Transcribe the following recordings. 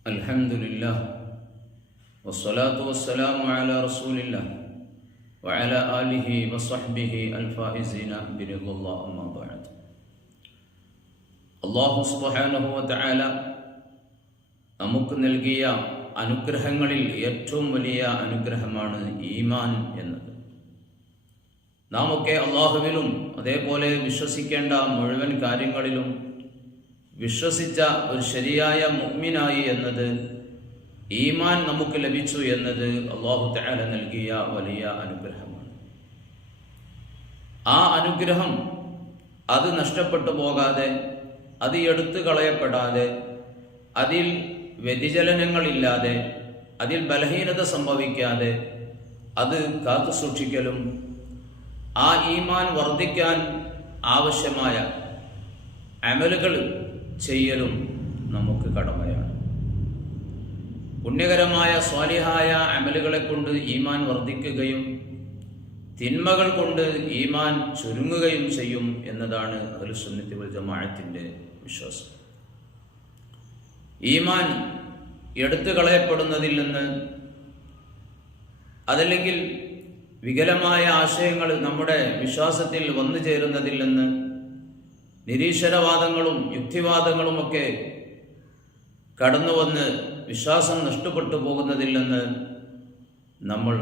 الحمد لله والصلاة والسلام على رسول الله وعلى آله وصحبه الفائزين برضا الله أما بعد അള്ളാഹു സുബ്ഹാനഹു വതആല നമുക്ക് നൽകിയ അനുഗ്രഹങ്ങളിൽ ഏറ്റവും വലിയ അനുഗ്രഹമാണ് ഈമാൻ എന്നത് നാം ഒക്കെ അള്ളാഹുവിലും അതേപോലെ വിശ്വസിക്കേണ്ട മുഴുവൻ കാര്യങ്ങളിലും വിശ്വസിച്ച ഒരു ശരിയായ മുഗ്മിനായി എന്നത് ഈമാൻ നമുക്ക് ലഭിച്ചു എന്നത് അള്ളാഹു തആല നൽകിയ വലിയ അനുഗ്രഹമാണ്. ആ അനുഗ്രഹം അത് നഷ്ടപ്പെട്ടു പോകാതെ അത് എടുത്തു കളയപ്പെടാതെ അതിൽ വ്യതിചലനങ്ങളില്ലാതെ അതിൽ ബലഹീനത സംഭവിക്കാതെ അത് കാത്തു സൂക്ഷിക്കലും ആ ഈമാൻ വർദ്ധിക്കാൻ ആവശ്യമായ അമലുകൾ ചെയ്യലും നമുക്ക് കടമയാണ്. പുണ്യകരമായ സ്വാലിഹായ അമലുകളെ കൊണ്ട് ഈമാൻ വർദ്ധിക്കുകയും തിന്മകൾ കൊണ്ട് ഈമാൻ ചുരുങ്ങുകയും ചെയ്യും എന്നതാണ് അഹ്ലുസുന്നത്തി വൽ ജമാഅത്തിന്റെ വിശ്വാസം. ഈമാൻ എടുത്തു കളയപ്പെടുന്നതിൽ നിന്ന് അതല്ലെങ്കിൽ വികലമായ ആശയങ്ങൾ നമ്മുടെ വിശ്വാസത്തിൽ വന്നു ചേരുന്നതിൽ നിന്ന് നിരീശ്വരവാദങ്ങളും യുക്തിവാദങ്ങളുമൊക്കെ കടന്നു വന്ന് വിശ്വാസം നഷ്ടപ്പെട്ടു പോകുന്നതിൽ നിന്ന് നമ്മൾ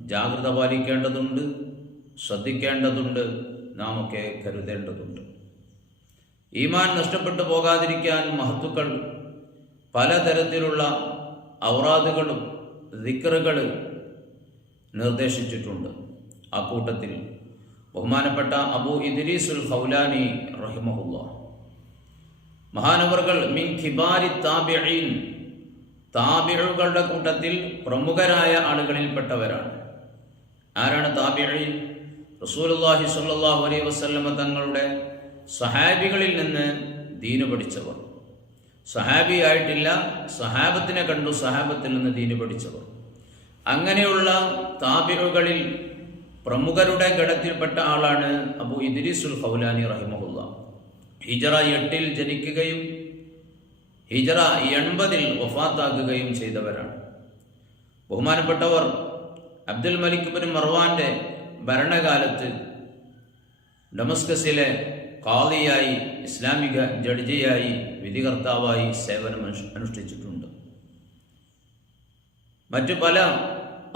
ജാഗ്രത പാലിക്കേണ്ടതുണ്ട് ശ്രദ്ധിക്കേണ്ടതുണ്ട് നാം ഒക്കെ കരുതേണ്ടതുണ്ട്. ഈമാൻ നഷ്ടപ്പെട്ടു പോകാതിരിക്കാൻ മഹത്തുക്കൾ പലതരത്തിലുള്ള ഔറാദുകളും ദിക്കറുകൾ നിർദ്ദേശിച്ചിട്ടുണ്ട്. ആ കൂട്ടത്തിൽ ബഹുമാനപ്പെട്ട അബു ഇദ്രീസുൽ ഹൗലാനി റഹിമഹുല്ല. മഹാനവറുകൾ മിൻ ഖിബാരി താബിഈൻ താബിഴുകളുടെ കൂട്ടത്തിൽ പ്രമുഖരായ ആളുകളിൽപ്പെട്ടവരാണ്. ആരാണ് താബിഈൻ? റസൂലുള്ളാഹി സ്വല്ലല്ലാഹു അലൈഹി വസല്ലമ തങ്ങളുടെ സഹാബികളിൽ നിന്ന് ദീന് പഠിച്ചവർ. സ്വഹാബിയായിട്ടില്ല സഹാബത്തിനെ കണ്ടു സഹാബത്തിൽ നിന്ന് ദീന് പഠിച്ചവർ. അങ്ങനെയുള്ള താബിറുകളിൽ പ്രമുഖരുടെ ഗണത്തിൽപ്പെട്ട ആളാണ് അബു ഇദ്രീസുൽ ഹൗലാനി റഹിമഹുല്ല. ഹിജറ എട്ടിൽ ജനിക്കുകയും ഹിജറ എൺപതിൽ വഫാത്താക്കുകയും ചെയ്തവരാണ്. ബഹുമാനപ്പെട്ടവർ അബ്ദുൽ മലിക് ബിൻ മർവാന്റെ ഭരണകാലത്ത് ഡമസ്കസിലെ കാളിയായി ഇസ്ലാമിക ജഡ്ജിയായി വിധികർത്താവായി സേവനം അനുഷ്ഠിച്ചിട്ടുണ്ട്. മറ്റു പല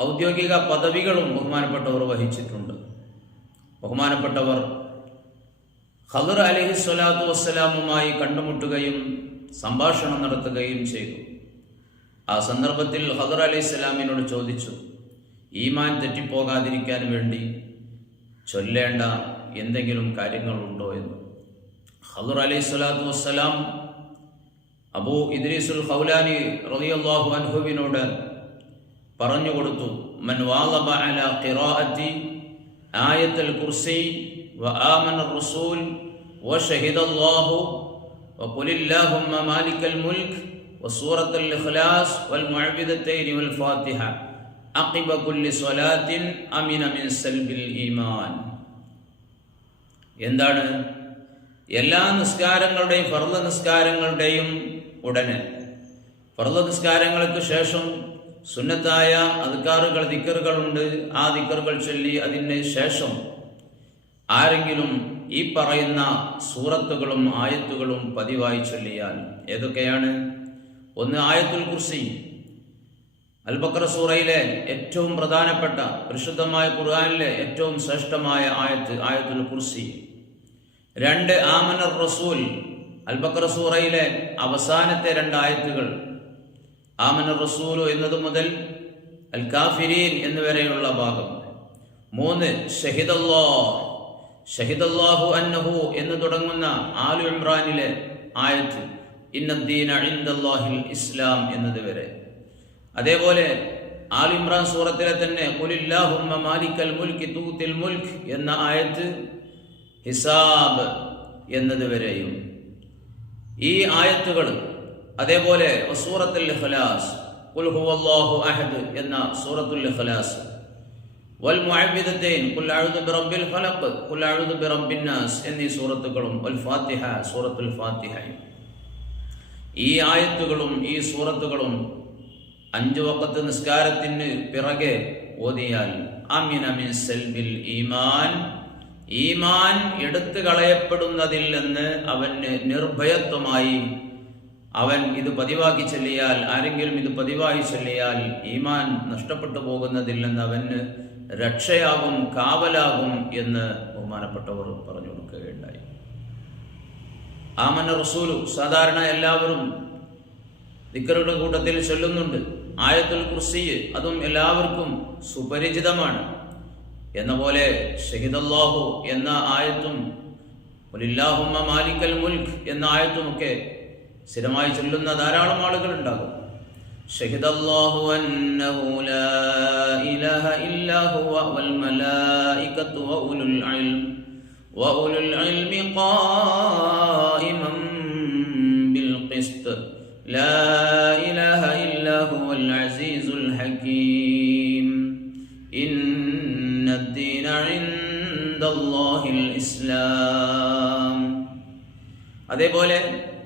ഔദ്യോഗിക പദവികളും ബഹുമാനപ്പെട്ടവർ വഹിച്ചിട്ടുണ്ട്. ബഹുമാനപ്പെട്ടവർ ഖദർ അലഹി സ്വലാത്തു വസ്സലാമുമായി കണ്ടുമുട്ടുകയും സംഭാഷണം നടത്തുകയും ചെയ്തു. ആ സന്ദർഭത്തിൽ ഹദർ അലൈഹി സ്വലാമിനോട് ചോദിച്ചു ഈമാൻ തെറ്റിപ്പോകാതിരിക്കാൻ വേണ്ടി ചൊല്ലേണ്ട എന്തെങ്കിലും കാര്യങ്ങളുണ്ടോ എന്ന്? ഹദർ അലൈഹി സ്വലാത്തു വസ്സലാം അബൂ ഇദ്രീസുൽ ഹൗലാനി റളിയല്ലാഹു അൻഹുവിനോട് പറഞ്ഞു കൊടുത്തു മൻ വാളബ അല ഖിറാഅത്തി ആയത്തുൽ കുർസി وآمن الرسول وشهد الله وقل اللهم مالك الملك وسورة الإخلاص والمعبدتين والفاتحة عقب كل صلاة أمن من سلب الإيمان എന്താണ് എല്ലാ നിസ്കാരങ്ങളുടെയും ഫർദ നിസ്കാരങ്ങളുടെയും ഉടനെ ഫർദ നിസ്കാരങ്ങൾക്ക് ശേഷം സുന്നത്തായ അധികാറുകൾ ദിക്കറുകളുണ്ട്. ആ ദിക്കറുകൾ ചൊല്ലി അതിന് ശേഷം ആരെങ്കിലും ഈ പറയുന്ന സൂറത്തുകളും ആയത്തുകളും പതിവായി ചൊല്ലിയാൽ ഏതൊക്കെയാണ്? ഒന്ന് ആയത്തുൽ കുർസി. അൽബക്ര സൂറയിലെ ഏറ്റവും പ്രധാനപ്പെട്ട പരിശുദ്ധമായ ഖുർആാനിലെ ഏറ്റവും ശ്രേഷ്ഠമായ ആയത്ത് ആയത്തുൽ കുർസി. രണ്ട് ആമനർ റസൂൽ. അൽബക്ര സൂറയിലെ അവസാനത്തെ രണ്ട് ആയത്തുകൾ. ആമനർ റസൂലു എന്നത് മുതൽ അൽ കാഫിരീൻ എന്നിവരെയുള്ള ഭാഗം. മൂന്ന് ഷഹിദല്ലോ ഷഹിദല്ലാഹു അന്നഹു എന്ന് തുടങ്ങുന്ന ആലു ഇമ്രാനിലെ ആയത്ത് ഇന്നദ്ദീൻ ഇൻദല്ലാഹിൽ ഇസ്ലാം എന്നത് വരെ. അതേപോലെ ആൽ ഇമ്രാൻ സൂറത്തിലെ തന്നെ കുലില്ലാഹുമ്മ മാലിക്കൽ മുൽക്ക് തൂത്തിൽ മുൽക്ക് എന്ന ആയത്ത് ഹിസാബ് എന്നത് വരെയും. ഈ ആയത്തുകൾ അതേപോലെ സൂറത്തുൽ ഇഖ്ലാസ് ഖുൽ ഹുവല്ലാഹു അഹദ് എന്ന സൂറത്തുൽ ഇഖ്ലാസ്. മുഅവ്വിദതൈൻ ഖുൽ അഊദു ബിറബ്ബിൽ ഫലഖ് ഖുൽ അഊദു ബിറബ്ബിൻ നാസ് എന്നീ സൂറത്തുകളും വൽ ഫാത്തിഹ സൂറത്തുൽ ഫാത്തിഹയും ഈ ആയത്തുകളും ഈ സൂറത്തുകളും അഞ്ചു വക്കത്ത് നിസ്കാരത്തിന് പിറകെ ഓതിയാൽ അമിന മിൻ സൽബിൽ ഈമാൻ ഈമാൻ എടുത്തു കളയപ്പെടുന്നതിൽ നിന്ന് അവന് നിർഭയത്വമായി അവൻ ഇത് പതിവാക്കി ചെല്ലിയാൽ ആരെങ്കിലും ഇത് പതിവായി ചെല്ലിയാൽ ഈമാൻ നഷ്ടപ്പെട്ടു പോകുന്നതിൽ നിന്ന് അവന് രക്ഷയാകും കാവലാകും എന്ന് ബഹുമാനപ്പെട്ടവർ പറഞ്ഞു കൊടുക്കുകയുണ്ടായി. ആമന റസൂലു സാധാരണ എല്ലാവരും ദിക്കറുടെ കൂട്ടത്തിൽ ചൊല്ലുന്നുണ്ട്. ആയത്തുൽ കുർസി അതും എല്ലാവർക്കും സുപരിചിതമാണ്. എന്ന പോലെ ഷഹിദല്ലാഹു എന്ന ആയത്തും മാലിക്കൽ മുൽഖ് എന്ന ആയത്തുമൊക്കെ സ്ഥിരമായി ചൊല്ലുന്ന ധാരാളം ആളുകൾ ഉണ്ടാകും ഷഹിദല്ലാഹു അന്നഹു ലാ ഇലാഹ ഇല്ലാ ഹുവ വൽ മലായികത്തു വ ഉലുൽ ഇൽം വ ഉലുൽ ഇൽമി ഖായിമൻ ബിൽ ഖിസ്ത് ലാ ഇലാഹ ഇല്ലാ ഹുവൽ അസീസുൽ ഹകീം ഇന്ന الدين عند الله الإسلام അതേപോലെ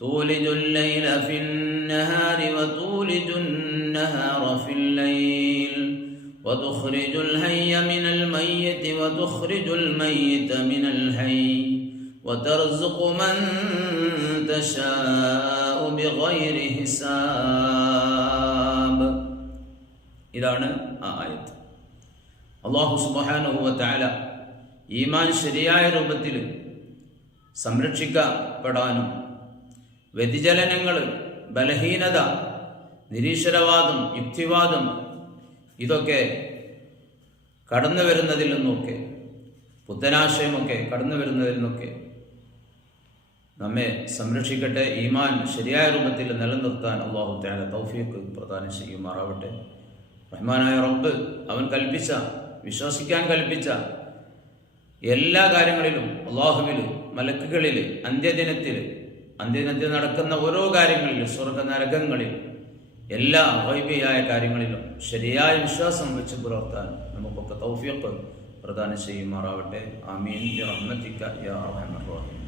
تولج الليل في النهار وتولج النهار في الليل وتخرج الحي من الميت وتخرج الميت من الحي وترزق من تشاء بغير حساب ഇതാണ് ആ ആയത്ത് അള്ളാഹു സുബാനുഹുവ താല ഈമാൻ ശരിയായ രൂപത്തിൽ സംരക്ഷിക്കപ്പെടാനും വ്യതിചലനങ്ങൾ ബലഹീനത നിരീശ്വരവാദം യുക്തിവാദം ഇതൊക്കെ കടന്നു വരുന്നതിൽ നിന്നൊക്കെ പുത്തനാശയമൊക്കെ കടന്നു വരുന്നതിൽ നിന്നൊക്കെ നമ്മെ സംരക്ഷിക്കട്ടെ. ഈമാൻ ശരിയായ രൂപത്തിൽ നിലനിർത്താൻ അള്ളാഹു താല തൗഫീഖ് പ്രദാനം ചെയ്യുമാറാവട്ടെ. റഹ്മാനായ റബ്ബ് അവൻ കൽപ്പിച്ച വിശ്വസിക്കാൻ കൽപ്പിച്ച എല്ലാ കാര്യങ്ങളിലും അള്ളാഹുവിൽ മലക്കുകളിൽ അന്ത്യദിനത്തിൽ അന്ത്യദിനത്തിൽ നടക്കുന്ന ഓരോ കാര്യങ്ങളിലും സ്വർഗ നരകങ്ങളിൽ എല്ലാ വൈബിയായ കാര്യങ്ങളിലും ശരിയായ വിശ്വാസം വെച്ച് പുലർത്താൻ നമുക്കൊക്കെ തൗഫീഖ് പ്രദാനം ചെയ്യുമാറാവട്ടെ. ആമീൻ. റഹ്മത്തിക്ക യാ റഹ്മർ റഹീം.